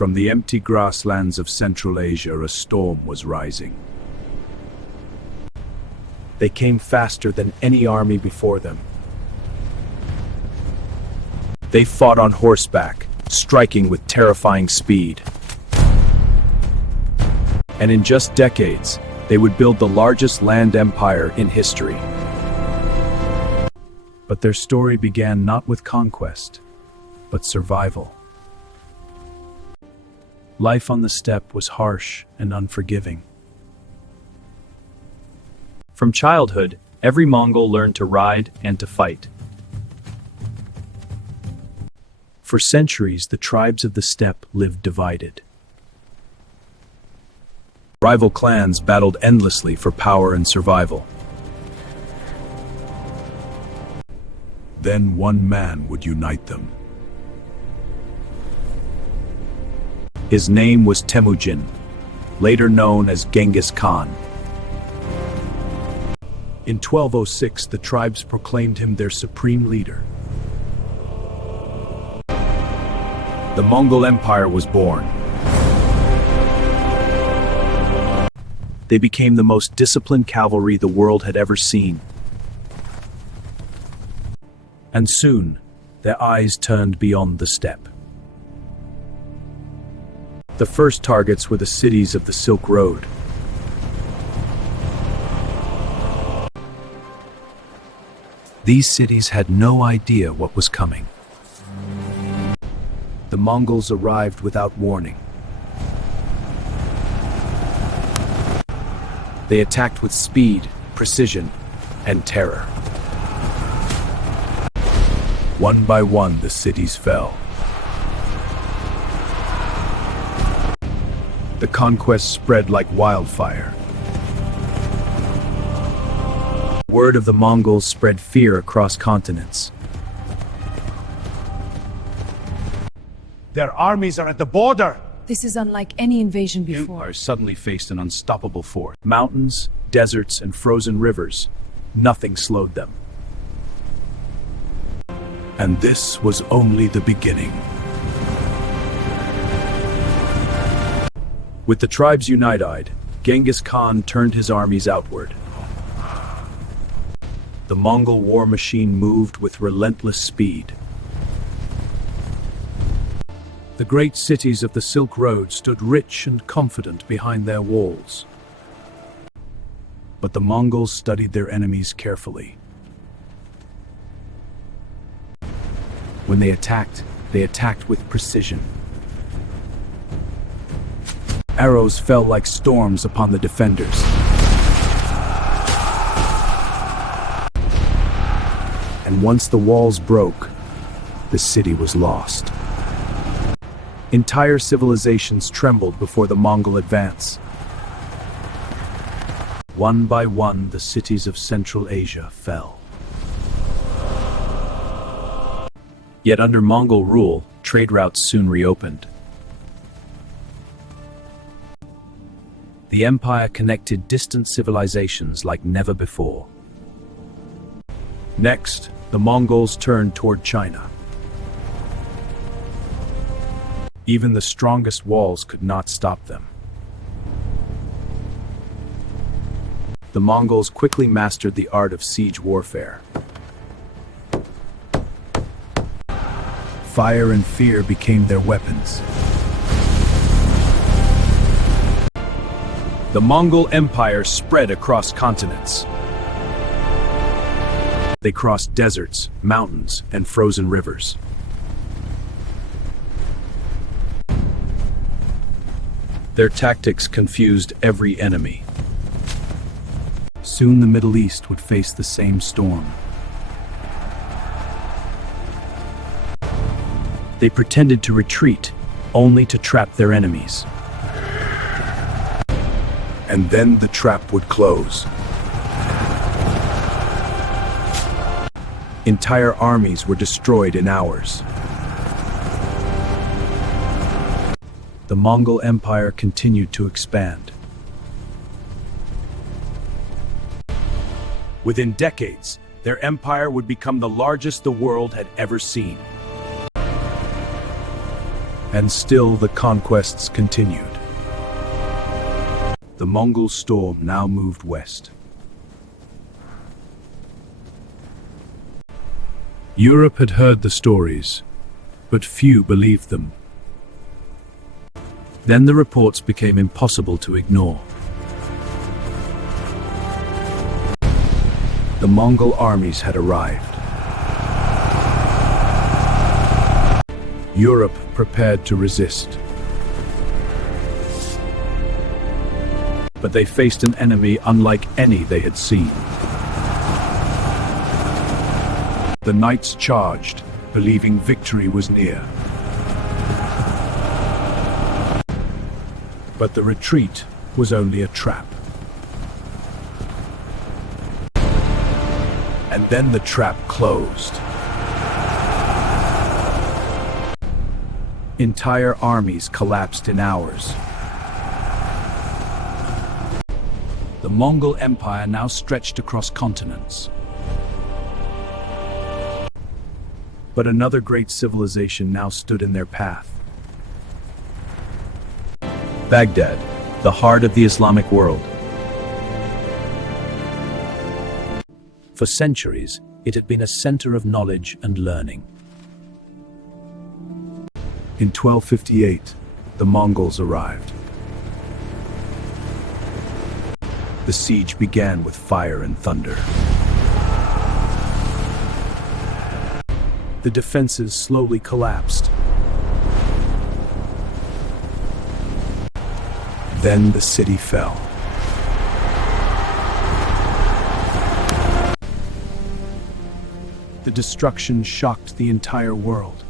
From the empty grasslands of Central Asia, a storm was rising. They came faster than any army before them. They fought on horseback, striking with terrifying speed. And in just decades, they would build the largest land empire in history. But their story began not with conquest, but survival. Life on the steppe was harsh and unforgiving. From childhood, every Mongol learned to ride and to fight. For centuries, the tribes of the steppe lived divided. Rival clans battled endlessly for power and survival. Then one man would unite them. His name was Temujin, later known as Genghis Khan. In 1206, the tribes proclaimed him their supreme leader. The Mongol Empire was born. They became the most disciplined cavalry the world had ever seen. And soon, their eyes turned beyond the steppe. The first targets were the cities of the Silk Road. These cities had no idea what was coming. The Mongols arrived without warning. They attacked with speed, precision, and terror. One by one, the cities fell. The conquest spread like wildfire. Word of the Mongols spread fear across continents. Their armies are at the border! This is unlike any invasion The before. Empire suddenly faced an unstoppable force. Mountains, deserts, and frozen rivers. Nothing slowed them. And this was only the beginning. With the tribes united, Genghis Khan turned his armies outward. The Mongol War Machine moved with relentless speed. The great cities of the Silk Road stood rich and confident behind their walls. But the Mongols studied their enemies carefully. When they attacked with precision. Arrows fell like storms upon the defenders. And once the walls broke, the city was lost. Entire civilizations trembled before the Mongol advance. One by one, the cities of Central Asia fell. Yet under Mongol rule, trade routes soon reopened. The empire connected distant civilizations like never before. Next, the Mongols turned toward China. Even the strongest walls could not stop them. The Mongols quickly mastered the art of siege warfare. Fire and fear became their weapons. The Mongol Empire spread across continents. They crossed deserts, mountains, and frozen rivers. Their tactics confused every enemy. Soon the Middle East would face the same storm. They pretended to retreat, only to trap their enemies. And then the trap would close. Entire armies were destroyed in hours. The Mongol Empire continued to expand. Within decades, their empire would become the largest the world had ever seen. And still the conquests continued. The Mongol storm now moved west. Europe had heard the stories, but few believed them. Then the reports became impossible to ignore. The Mongol armies had arrived. Europe prepared to resist. But they faced an enemy unlike any they had seen. The knights charged, believing victory was near. But the retreat was only a trap. And then the trap closed. Entire armies collapsed in hours. The Mongol Empire now stretched across continents. But another great civilization now stood in their path. Baghdad, the heart of the Islamic world. For centuries, it had been a center of knowledge and learning. In 1258, the Mongols arrived. The siege began with fire and thunder. The defenses slowly collapsed. Then the city fell. The destruction shocked the entire world.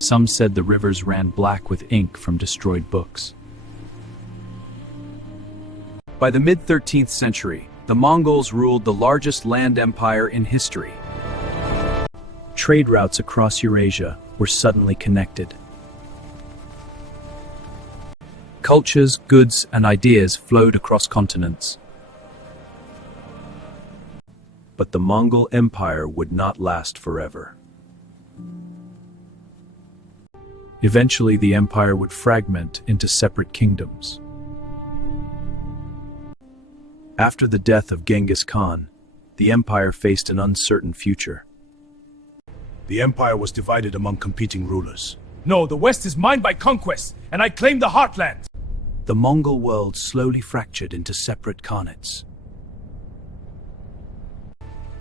Some said the rivers ran black with ink from destroyed books. By the mid-13th century, the Mongols ruled the largest land empire in history. Trade routes across Eurasia were suddenly connected. Cultures, goods, and ideas flowed across continents. But the Mongol Empire would not last forever. Eventually, the empire would fragment into separate kingdoms. After the death of Genghis Khan, the empire faced an uncertain future. The empire was divided among competing rulers. No, the West is mine by conquest, and I claim the heartland. The Mongol world slowly fractured into separate khanates.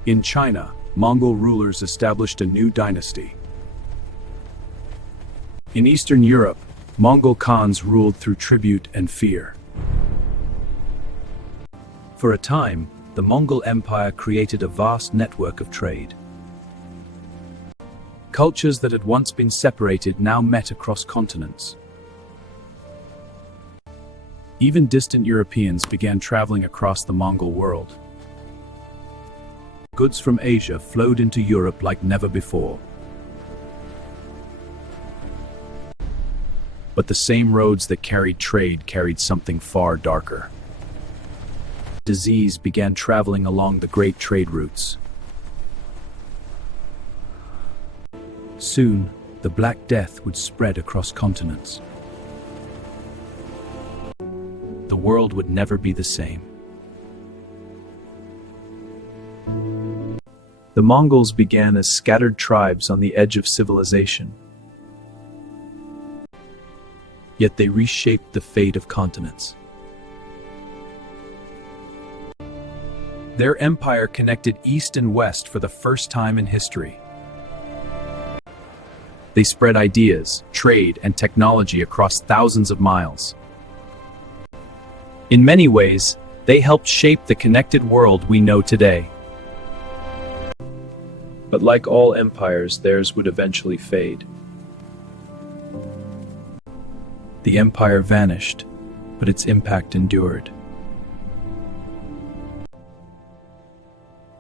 In China, Mongol rulers established a new dynasty. In Eastern Europe, Mongol Khans ruled through tribute and fear. For a time, the Mongol Empire created a vast network of trade. Cultures that had once been separated now met across continents. Even distant Europeans began traveling across the Mongol world. Goods from Asia flowed into Europe like never before. But the same roads that carried trade carried something far darker. Disease began traveling along the great trade routes. Soon, the Black Death would spread across continents. The world would never be the same. The Mongols began as scattered tribes on the edge of civilization. Yet they reshaped the fate of continents. Their empire connected east and west for the first time in history. They spread ideas, trade, and technology across thousands of miles. In many ways, they helped shape the connected world we know today. But like all empires, theirs would eventually fade. The empire vanished, but its impact endured.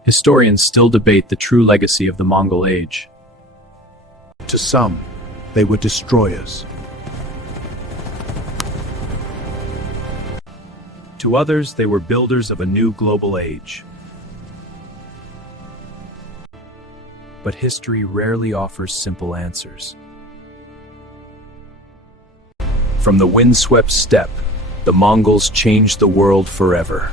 Historians still debate the true legacy of the Mongol age. To some, they were destroyers. To others, they were builders of a new global age. But history rarely offers simple answers. From the windswept steppe, the Mongols changed the world forever.